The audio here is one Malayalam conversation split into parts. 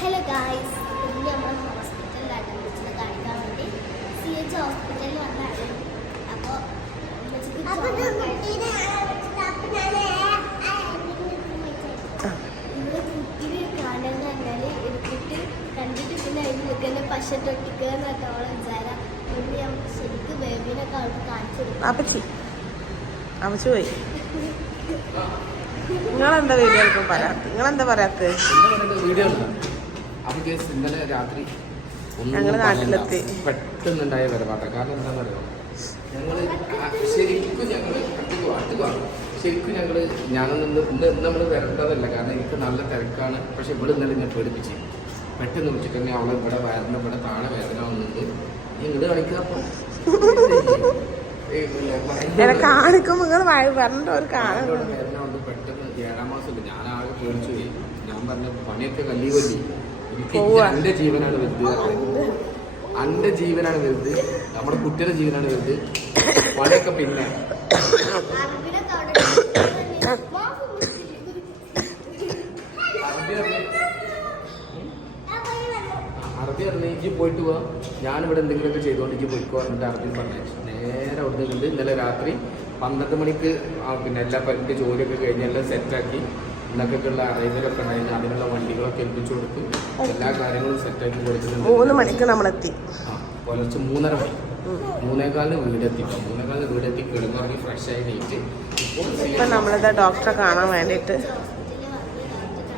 ഹലോ ഗായ്സ് ഇന്ന് നമ്മൾ ഹോസ്പിറ്റലിലാണ് അമ്മച്ചിനെ കാണിക്കാൻ വേണ്ടി സി എച്ച് ഹോസ്പിറ്റലിൽ വന്നാണ്. അപ്പോൾ ഇവിടെ കുട്ടിനെ കാണാൻ പറഞ്ഞാൽ എടുത്തിട്ട് കണ്ടിട്ട് പിന്നെ അതിന് നിൽക്കുന്ന പശ തൊട്ടിക്കുക എന്നിട്ട് അവളെ വിചാരം. അതുകൊണ്ട് ഞാൻ ശരിക്കും ബേബിനൊക്കെ അവൾക്ക് കാണിച്ചു കൊടുക്കും പോയി. നിങ്ങളെന്താ വീഡിയോ എടുക്കും പറയാത്ത നിങ്ങളെന്താ പറയാത്ത വീഡിയോ അപ്പൊ കേസ് ഇന്നലെ രാത്രി പറഞ്ഞില്ല. നാട്ടിലെത്തി. പെട്ടെന്നുണ്ടായ വരവാട്ട കാരണം എന്താണെന്നറിയോ ഞങ്ങൾ ശരിക്കും ഞങ്ങൾ വാ. ശരിക്കും ഞങ്ങൾ ഞാനൊന്ന് ഇന്ന് ഇന്ന് വരേണ്ടതല്ല കാരണം എനിക്ക് നല്ല തിരക്കാണ് പക്ഷെ ഇവിടെ ഇന്നലെ ഞാൻ പേടിപ്പിച്ചു പെട്ടെന്ന് വിളിച്ചിട്ട് തന്നെ അവളെ ഇവിടെ വയറിന്റെ ഇവിടെ താഴെ വേദന വന്നിട്ട് ഇങ്ങോട്ട് കാണിക്കാപ്പം കാണിക്കുമ്പോൾ നിങ്ങൾ വരണ്ട ഒരു വേദന വന്ന് പെട്ടെന്ന് ഏഴാം മാസം ഞാൻ ആകെ പേടിച്ചു പോയി ഞാൻ പറഞ്ഞ പണിയൊക്കെ കല്ലി കൊല്ലി. എന്റെ ജീവനാണ് വലുത്. അന്റെ ജീവനാണ് വലുത്. നമ്മുടെ കുട്ടിയുടെ ജീവനാണ് വലുത്. പണിയൊക്കെ പിന്നെ. അറബി എനിക്ക് പോയിട്ട് പോവാ. ഞാനിവിടെ എന്തെങ്കിലുമൊക്കെ ചെയ്തുകൊണ്ട് എനിക്ക് പോയിക്കോ എന്നിട്ട് അറബി പറഞ്ഞു. നേരെ അവിടെ നിന്ന് ഇന്നലെ രാത്രി പന്ത്രണ്ട് മണിക്ക് പിന്നെ എല്ലാ പരിക്ക് ജോലിയൊക്കെ കഴിഞ്ഞ് എല്ലാം സെറ്റാക്കി ഇന്നൊക്കെയുള്ള അറേഞ്ചിലൊക്കെ ഉണ്ടായിരുന്നു. അതിനുള്ള വണ്ടികളൊക്കെ ഏൽപ്പിച്ചു കൊടുത്ത് എല്ലാ കാര്യങ്ങളും സെറ്റാക്കി കൊടുത്തിട്ടുണ്ട്. മൂന്ന് മണിക്ക് നമ്മളെത്തി. പുലർച്ചെ മൂന്നര മണി. മൂന്നേകാലിന് വീടെത്തി. മൂന്നേകാലിന് വീടെത്തി. കിടന്നുറങ്ങി ഫ്രഷ് ആയി നീറ്റ് ഇപ്പൊ നമ്മളിത് ഡോക്ടറെ കാണാൻ വേണ്ടിയിട്ട്.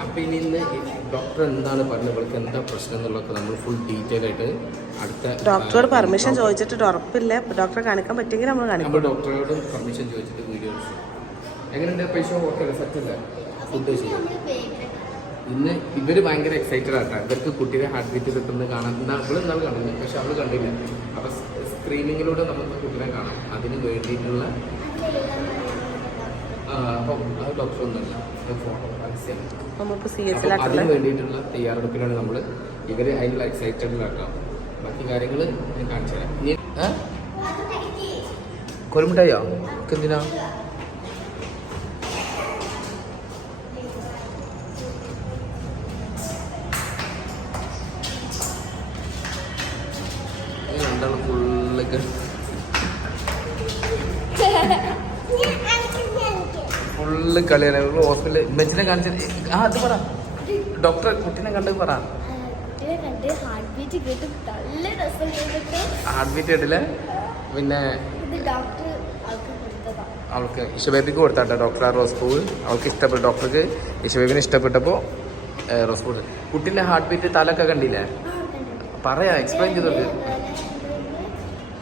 അപ്പൊ ഇനി ഇന്ന് ഡോക്ടർ എന്താണ് പറഞ്ഞത്? ഇവൾക്ക് എന്താ പ്രശ്നം എന്നുള്ളതൊക്കെ നമ്മൾ ഫുൾ ഡീറ്റെയിൽ ആയിട്ട് അടുത്ത ഡോക്ടറോട് പെർമിഷൻ ചോദിച്ചിട്ട് ഉറപ്പില്ല. ഡോക്ടറെ കാണിക്കാൻ പറ്റുമെങ്കിൽ നമ്മൾ കാണിക്കും. ഡോക്ടറോട് പെർമിഷൻ ചോദിച്ചിട്ട് വീഡിയോ എങ്ങനെയുണ്ട്? പൈസ ഓക്കെ സെറ്റ് അല്ലേ? ഫുഡ് ചെയ്യും ഇന്ന് ഇവർ ഭയങ്കര എക്സൈറ്റഡ് ആട്ടാ. ഇവർക്ക് കുട്ടിയുടെ ഹാർട്ട് ബീറ്റ് കിട്ടുന്നത് കാണാൻ നമ്മൾ ഇന്നാൾ കണ്ടില്ല. പക്ഷെ അവൾ കണ്ടില്ല. അപ്പൊ സ്ക്രീനിങ്ങിലൂടെ നമുക്ക് കുട്ടിനെ കാണാം. അതിന് വേണ്ടിയിട്ടുള്ള ഡോക്ടർ ഒന്നുമല്ല. അതിന് വേണ്ടിയിട്ടുള്ള തയ്യാറെടുപ്പിലാണ് നമ്മൾ ഇവർ അതിനുള്ള എക്സൈറ്റഡിലാക്കാം ബാക്കി കാര്യങ്ങൾ ഞാൻ കാണിച്ചു തരാം. ഏ? എന്തിനാ ഫുള്ള് കളിയാണ്. ഹോസ്പിറ്റലിൽ മെച്ചിനെ കാണിച്ചത് ആ അത് പറ. ഡോക്ടർ കുട്ടീനെ കണ്ടത് പറ. ഹാർട്ട് ബീറ്റ് കേട്ടില്ല? പിന്നെ അവൾക്ക് ഇഷബേബിക്ക് കൊടുത്താട്ടെ ഡോക്ടർ ആ റോസ് പൂവ്. അവൾക്ക് ഇഷ്ടപ്പെട്ടു ഡോക്ടർക്ക് ഇഷബേബിനെ ഇഷ്ടപ്പെട്ടപ്പോൾ റോസ് പൂവ്. കുട്ടീന്റെ ഹാർട്ട് ബീറ്റ് തലൊക്കെ കണ്ടില്ലേ? പറയാ എക്സ്പ്ലെയിൻ ചെയ്തോക്ക്.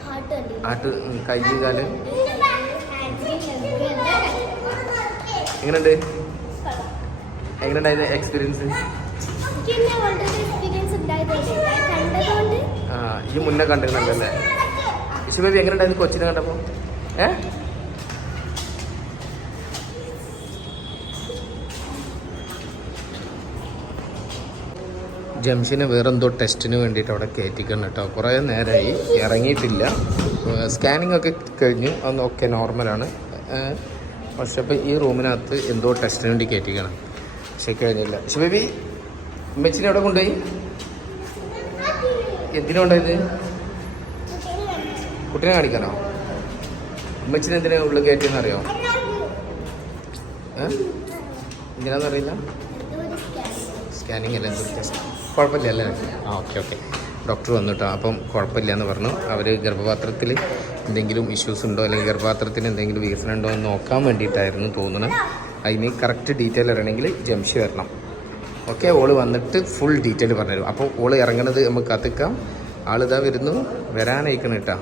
കണ്ടില്ല? ഹാർട്ട് കൈ കാൽ. എങ്ങനെയുണ്ട്? എങ്ങനെയുണ്ടായിരുന്നു എക്സ്പീരിയൻസ് പിന്നെ എക്സ്പീരിയൻസ് ആ ഈ മുന്നേ കണ്ടിരുന്നല്ലേ ഇഷബേബി എങ്ങനെയുണ്ടായിരുന്നു കൊച്ചിനെ കണ്ടപ്പോ? ഏ? ജംഷന് വേറെന്തോ ടെസ്റ്റിന് വേണ്ടിയിട്ട് അവിടെ കയറ്റിക്കണം കേട്ടോ. കുറേ നേരമായി ഇറങ്ങിയിട്ടില്ല. സ്കാനിങ് ഒക്കെ കഴിഞ്ഞു. അന്ന് ഒക്കെ നോർമലാണ് പക്ഷെ അപ്പോൾ ഈ റൂമിനകത്ത് എന്തോ ടെസ്റ്റിന് വേണ്ടി കയറ്റിക്കണം പക്ഷെ കഴിഞ്ഞില്ല. ശിവബി ഉമ്മച്ചിനെ എവിടെ കൊണ്ടുപോയി? എന്തിനാ കൊണ്ടുപോയത്? കുട്ടീനെ കാണിക്കാനോ? ഉമ്മച്ചിനെ എന്തിനാ ഉള്ളിൽ കയറ്റിയെന്ന് അറിയോ? എന്തിനാന്ന് അറിയില്ല? സ്കാനിങ് അല്ല എന്തൊരു ടെസ്റ്റ് കുഴപ്പമില്ല അല്ലേ? ആ ഓക്കെ ഓക്കെ. ഡോക്ടർ വന്നു കേട്ടോ. അപ്പം കുഴപ്പമില്ല എന്ന് പറഞ്ഞു. അവർ ഗർഭപാത്രത്തിൽ എന്തെങ്കിലും ഇഷ്യൂസ് ഉണ്ടോ? അല്ലെങ്കിൽ ഗർഭപാത്രത്തിന് എന്തെങ്കിലും വികസനം ഉണ്ടോ എന്ന് നോക്കാൻ വേണ്ടിയിട്ടായിരുന്നു തോന്നുന്നത് അതിന് കറക്റ്റ് ഡീറ്റെയിൽ അറിയണമെങ്കിൽ ജംഷി വരണം. ഓക്കെ ഓൾ വന്നിട്ട് ഫുൾ ഡീറ്റെയിൽ പറഞ്ഞുതരും. അപ്പോൾ ഓൾ ഇറങ്ങണത് നമുക്ക് കത്തിക്കാം. ആളിതാ വരുന്നു. വരാനയക്കണം കേട്ടാ.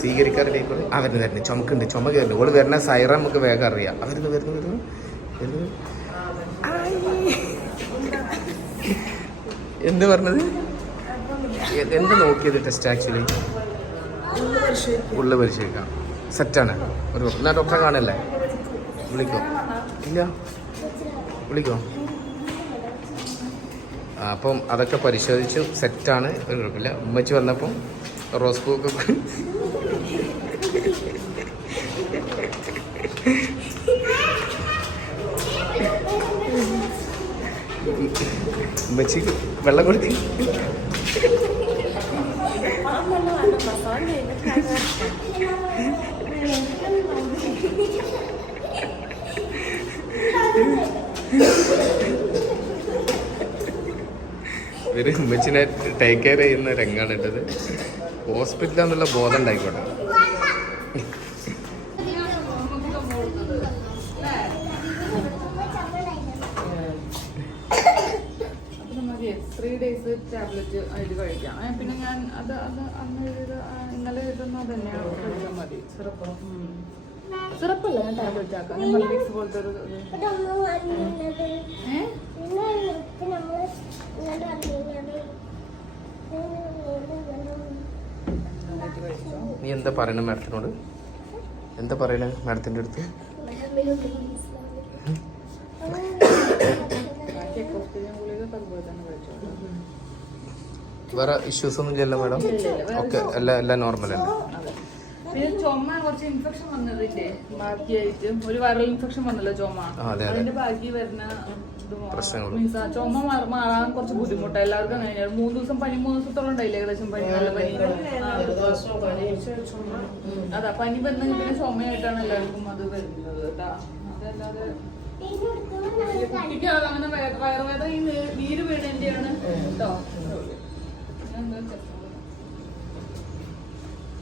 സ്വീകരിക്കാറിലേക്ക് ആ വരുന്നു വരുന്നു. ചുമക്കുണ്ട് ചുമക്ക് വരുന്നു ഓൾ വരണ സൈറ നമുക്ക് വേഗം അറിയാം. ആ വരുന്നു വരുന്നു വരുന്നു എന്ത് പറഞ്ഞത്? എന്ത് നോക്കിയത് ടെസ്റ്റ് ആക്ച്വലി ഉള്ളു പരിശോധിക്കാം സെറ്റാണ് ഒരു എന്നാ ഡോക്ടറെ കാണല്ലേ വിളിക്കോ ഇല്ല വിളിക്കോ അപ്പം അതൊക്കെ പരിശോധിച്ചു സെറ്റാണ് ഒരു കുഴപ്പമില്ല ഉമ്മച്ചി വന്നപ്പം റോസ് പൂക്ക് ഉമ്മച്ചിക്ക് വെള്ളം കൊടുത്തി ഇവർ ഉമ്മച്ചിനെ ടേക്ക് കെയർ ചെയ്യുന്ന രംഗമാണ് ഇട്ടത്. ഹോസ്പിറ്റലാന്നുള്ള ബോധം ഉണ്ടായിക്കോട്ടെ. ത്രീ ഡേയ്സ് ടാബ്ലറ്റ് അതിൽ കഴിക്കാം. പിന്നെ ഞാൻ അത് അത് അന്ന് ഇന്നലെ എഴുതുന്നത് തന്നെയാണ് കഴിച്ചാൽ മതി. സിറപ്പ് സിറപ്പല്ല? ഞാൻ ടാബ്ലറ്റ് ആക്കാം. ഞാൻ മൽബിക്സ് പോലത്തെ ഒരു നീ എന്താ പറയണ മാഡത്തിനോട്? എന്താ പറയണ മാഡത്തിന്റെ അടുത്ത്? വേറെ ഇഷ്യൂസ് ഒന്നും ഇല്ലല്ലോ മാഡം? ഓക്കെ എല്ലാം എല്ലാം നോർമൽ അല്ലേ? അതെ. പിന്നെ ചുമ കുറച്ച് ഇൻഫെക്ഷൻ വന്നതിന്റെ ബാക്കിയായിട്ട് ഒരു വൈറൽ ഇൻഫെക്ഷൻ വന്നല്ലോ ചുമ. അതെ, അതെ. അതിന്റെ ബാക്കി വരുന്ന means ആ ചുമ മാറാൻ കുറച്ച് ബുദ്ധിമുട്ടാണ് എല്ലാവർക്കും അങ്ങനെ മൂന്ന് ദിവസം പനി മൂന്ന് ദിവസത്തോളം ഉണ്ടായില്ലേ ഏകദേശം പനി നല്ല പനി. അതാ പനി വന്നെങ്കിൽ പിന്നെ ചുമയായിട്ടാണ് എല്ലാവർക്കും അത് വരുന്നത് കേട്ടാ. അതല്ലാതെ കുട്ടിക്കാതെ അങ്ങനെ വയ- വയറുവേദന ഈ നീര് വീണതിന്റെയാണ് കേട്ടോ ഞാൻ എന്താ ചെക്ക് ഇത് നമ്മൾ കുറേ കണ്ടു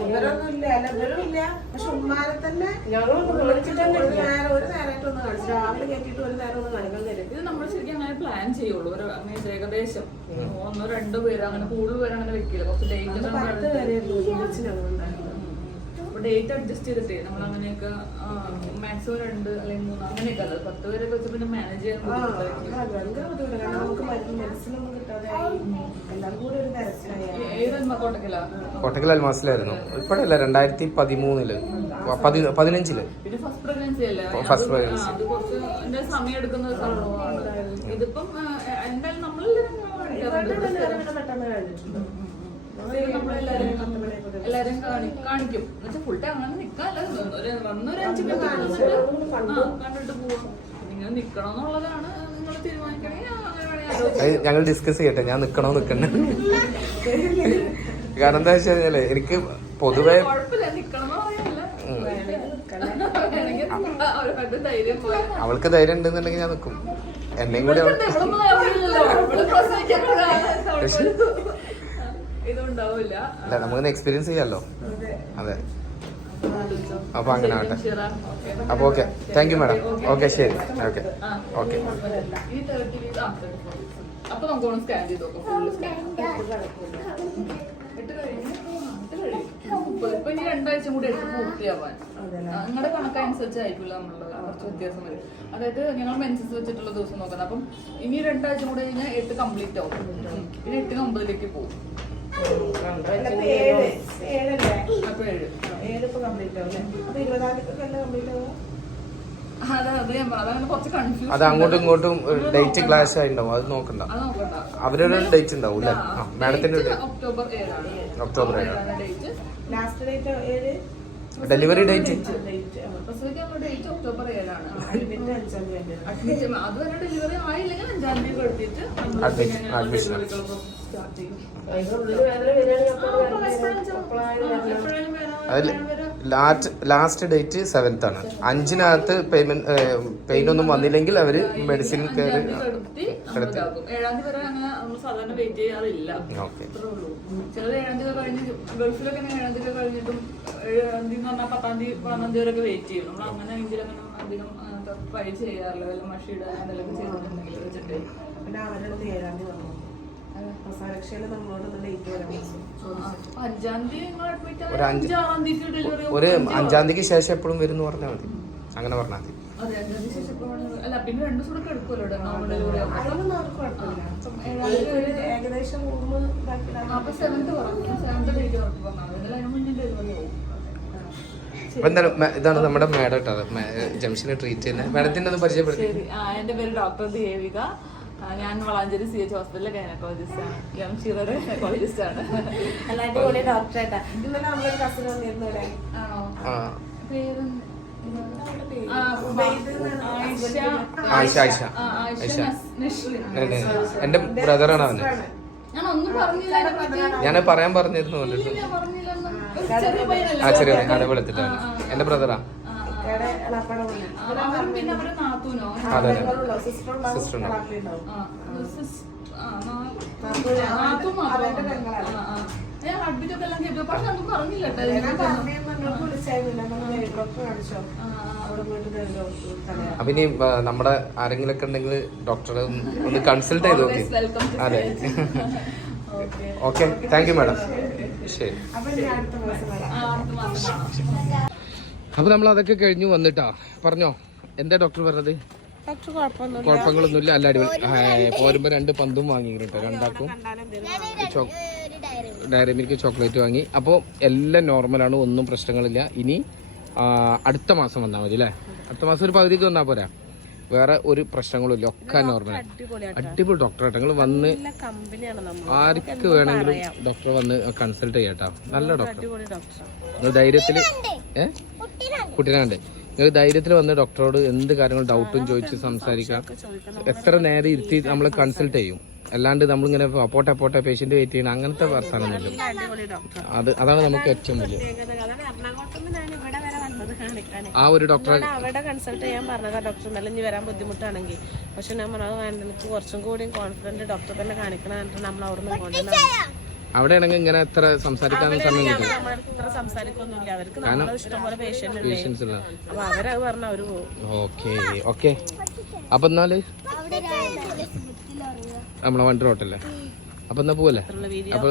ഇവരൊന്നുമില്ല അല്ല ഇവരുമില്ല പക്ഷെ ഉമ്മാരെ തന്നെ ഒരു നേരം ഒരു നേരമായിട്ട് ഒന്ന് കാണിച്ചു രാവിലെ കയറ്റിയിട്ട് ഒരു നേരം ഒന്ന് കാണിക്കാൻ തരും ഇത് നമ്മൾ ശരിക്കും അങ്ങനെ പ്ലാൻ ചെയ്യുള്ളൂ. ഒരു അങ്ങനെ ഏകദേശം. ഒന്നോ രണ്ടോ പേര് അങ്ങനെ കൂടുതൽ പേര് അങ്ങനെ വെക്കില്ല കുറച്ച് ഡേറ്റ് പത്ത് ഞങ്ങൾ ഉണ്ടായിരുന്നത് ഡേറ്റ് അഡ്ജസ്റ്റ് ചെയ്തിട്ടേ. നമ്മൾ അങ്ങനെയൊക്കെ മാക്സിമം രണ്ട് അല്ലെങ്കിൽ മൂന്ന് അങ്ങനെയൊക്കെ അല്ല പത്ത് പേരൊക്കെ വെച്ച് പിന്നെ മാനേജ് ചെയ്യാൻ ഭയങ്കര ബുദ്ധിമുട്ടാണ് കോട്ടക്കൽ അൽമാസിലായിരുന്നു. ഇപ്പോഴല്ല രണ്ടായിരത്തി പതിമൂന്നിൽ. പതിനഞ്ചിൽ. ഫസ്റ്റ് പ്രഗ്നൻസി ഇതിപ്പം എന്തായാലും നമ്മളെല്ലാവരും. എല്ലാരും കാണിക്കും. എന്നുവെച്ചാൽ ഫുൾ ടൈം അങ്ങനെ നിക്കാല്ല. വന്നൊരു അഞ്ചു മിനിറ്റ് കണ്ടിട്ട് പോവാം. നിങ്ങൾ നിക്കണം എന്നുള്ളതാണ് നിങ്ങൾ ആലോചിക്കാം. അത് ഞങ്ങൾ ഡിസ്കസ് ചെയ്യട്ടെ. ഞാൻ നിക്കണോ നിക്കണ്ട? കാരണം എന്താ വെച്ച് കഴിഞ്ഞാൽ എനിക്ക് പൊതുവെ അവൾക്ക് ധൈര്യം ഉണ്ടെന്നുണ്ടെങ്കിൽ ഞാൻ നിൽക്കും എന്നെയും കൂടി നമുക്ക് എക്സ്പീരിയൻസ് ചെയ്യാമല്ലോ അതെ. അപ്പൊ അങ്ങനെ ആവട്ടെ. അപ്പൊ okay thank you madam okay ശരി. ഓക്കെ ഓക്കെ അപ്പൊ നമുക്ക് സ്കാൻ ചെയ്ത് നോക്കാം ഫുള്ള് ഇപ്പൊ ഇനി രണ്ടാഴ്ച കൂടി എടുത്ത് പൂർത്തിയാവാൻ നിങ്ങളുടെ കണക്കനുസരിച്ചായിരിക്കില്ല നമ്മളുടെ കുറച്ച് വ്യത്യാസം വരും. അതായത് ഞങ്ങൾ മെൻസസ് വെച്ചിട്ടുള്ള ദിവസം നോക്കണം അപ്പം ഇനി രണ്ടാഴ്ച കൂടി കഴിഞ്ഞാൽ എട്ട് കംപ്ലീറ്റ് ആവും. ഇനി പിന്നെ എട്ടിന് ഒമ്പതിലേക്ക് പോകും. അപ്പൊ ഏഴ്. ഏഴ് കംപ്ലീറ്റ് ആവും ഇരുപതാം കംപ്ലീറ്റ് ആവും അതെ അതെ ഞാൻ പറഞ്ഞത്. കുറച്ച് കൺഫ്യൂസ് അത് അങ്ങോട്ടും ഇങ്ങോട്ടും ഡേറ്റ് ക്ലാസ് ആയിട്ടുണ്ടാവും അത് നോക്കണ്ട. അത് നോക്കണ്ട. അവരുടെ ഡേറ്റ് ഉണ്ടാവും അല്ലേ? മാഡത്തിന്റെ ഒക്ടോബർ ഏഴാണ്. ഡെലിവറി ഡേറ്റ് ഡേറ്റ് അത്. ലാസ്റ്റ് ലാസ്റ്റ് ഡേറ്റ് സെവൻത്ത് ആണ്. അഞ്ചിനകത്ത് പേയ്മെന്റ് പെയിൻ ഒന്നും വന്നില്ലെങ്കിൽ അവർ മെഡിസിൻ കയറി ചെയ്യാറില്ല. വല്ല എന്തെങ്കിലും ചെയ്തിട്ടുണ്ടെങ്കിൽ പിന്നെ അവരുടെ അടുത്ത് ഏഴാം തീയതി വന്നു? പ്രസവരക്ഷയിൽ ഡേറ്റ് വരാൻ ഒരു അഞ്ച് ഡെലിവറി ഒരു അഞ്ചാം തീയതിക്ക് ശേഷം എപ്പോഴും വരുന്നു എന്ന് പറഞ്ഞാൽ മതി. അങ്ങനെ പറഞ്ഞാൽ മതി. ഏകദേശം അപ്പൊ എന്തായാലും ഇതാണ് നമ്മുടെ മാഡം കേട്ടോ. ജംഷനെ ട്രീറ്റ് ചെയ്യുന്നത്. മാഡത്തിന്റെ ഒന്ന് പരിചയപ്പെടുത്തി. എന്റെ പേര് ഡോക്ടർ ദേവിക. ഞാൻ വളാഞ്ചേരി സി എച്ച് ഹോസ്പിറ്റലിലെ ഗൈനക്കോളജിസ്റ്റ് ആണ് എം ഷിറയുടെ ഗൈനക്കോളജിസ്റ്റ് ആണ് അടിപൊളി ഇന്നലെ നമ്മളൊരു വന്നിരുന്നു ഇവിടെ. പേര്. അതെ, അതെ. എന്റെ ബ്രദറാണ് അവന് ഞാൻ ഒന്നും പറഞ്ഞില്ല. അതിനെ ഞാൻ പറയാൻ പറഞ്ഞിരുന്നു ആ ചെറിയ ചെറിയ അടവെളുത്തില്ല എന്റെ ബ്രദറാ. അവരും പിന്നെ അവരുടെ നാത്തൂനോ അതെ അതെ നിങ്ങളുണ്ടോ? സിസ്റ്റർ സിസ്റ്റർ ഉണ്ടാവും. ഉണ്ടാവും. ആ, this is- ആ, നാ- നാത്തൂന് നാത്തൂൻ മാത്രം അവരുടെ പെങ്ങളാണ്. ആ, ആ. ഞാൻ heartbeat ഒക്കെ എല്ലാം പക്ഷെ കേട്ടോ ഞാൻ വിളിച്ചായിരുന്നില്ല. നമ്മൾ ഡോക്ടറെ കാണിച്ചോ? ആ, ആ. അവിടെ പോയിട്ട് ദേ ഡോക്ടർ തലയാ. അപ്പൊ ഇനി ആ, നമ്മുടെ ആരെങ്കിലും ഒക്കെ ഉണ്ടെങ്കിൽ ഡോക്ടറെ ഒന്ന് ഒന്ന് കൺസൾട്ട് ചെയ്ത് നോക്കി Always welcome to അതെ Okay. Okay thank you madam ശരി അപ്പൊ ഇനി അടുത്ത മാസം വരാം ആ, അടുത്ത മാസം കാണാം. അപ്പൊ നമ്മൾ അതൊക്കെ കഴിഞ്ഞു വന്നിട്ടാ. പറഞ്ഞോ എന്താ ഡോക്ടർ പറഞ്ഞത്? കുഴപ്പങ്ങളൊന്നുമില്ല അല്ല അടിപൊളി. പോരുമ്പോ രണ്ട് പന്തും വാങ്ങി കേട്ടോ രണ്ടാക്കും ഡയറി മിൽക്ക് ചോക്ലേറ്റ് വാങ്ങി. അപ്പോൾ എല്ലാം നോർമലാണ് ഒന്നും പ്രശ്നങ്ങളില്ല. ഇനി അടുത്ത മാസം വന്നാൽ മതി അല്ലേ? അടുത്ത മാസം ഒരു പകുതിക്ക് വന്നാൽ പോരാ. വേറെ ഒരു പ്രശ്നങ്ങളും ഇല്ല ഒക്കെ നോർമൽ അടിപൊളി ഡോക്ടർ നിങ്ങൾ വന്ന് ആർക്ക് വേണമെങ്കിലും ഡോക്ടറെ വന്ന് കൺസൾട്ട് ചെയ്യാട്ടോ. നല്ല ഡോക്ടർ ധൈര്യത്തിൽ ധൈര്യത്തിൽ ഏ? കുട്ടീനെ നിങ്ങൾ ധൈര്യത്തിൽ വന്ന് ഡോക്ടറോട് എന്ത് കാര്യങ്ങൾ ഡൗട്ടും ചോദിച്ച് സംസാരിക്കാം. എത്ര നേരം ഇരുത്തി നമ്മൾ കൺസൾട്ട് ചെയ്യും. അല്ലാണ്ട് നമ്മളിങ്ങനെ പോട്ടെ പോട്ടെ പേഷ്യന്റ് വെയിറ്റ് ചെയ്യണം അങ്ങനത്തെ വർത്താനൊന്നുമില്ല. അത് അതാണ് നമുക്ക് ഏറ്റവും വലിയ. ആ ഒരു ഡോക്ടറെ അവിടെ കൺസൾട്ട് ചെയ്യാൻ പറഞ്ഞതാ ഡോക്ടർ എന്നാലും ഇനി വരാൻ ബുദ്ധിമുട്ടാണെങ്കിൽ പക്ഷെ ഞാൻ പറഞ്ഞത് എനിക്ക് കുറച്ചും കൂടി കോൺഫിഡന്റ് ഡോക്ടർ തന്നെ കാണിക്കണം നമ്മൾ അവിടെ നിന്ന് കൊണ്ടുവന്ന അവിടെ ആണെങ്കിൽ ഇങ്ങനെ എത്ര സംസാരിക്കാനും സമയം കിട്ടും പേഷ്യൻസ് ഉള്ള. Okay okay. അപ്പൊ എന്നാൽ? നമ്മളെ വണ്ടി റോട്ടല്ലേ അപ്പൊ എന്നാ പോവല്ലേ? ബൈ അപ്പൊ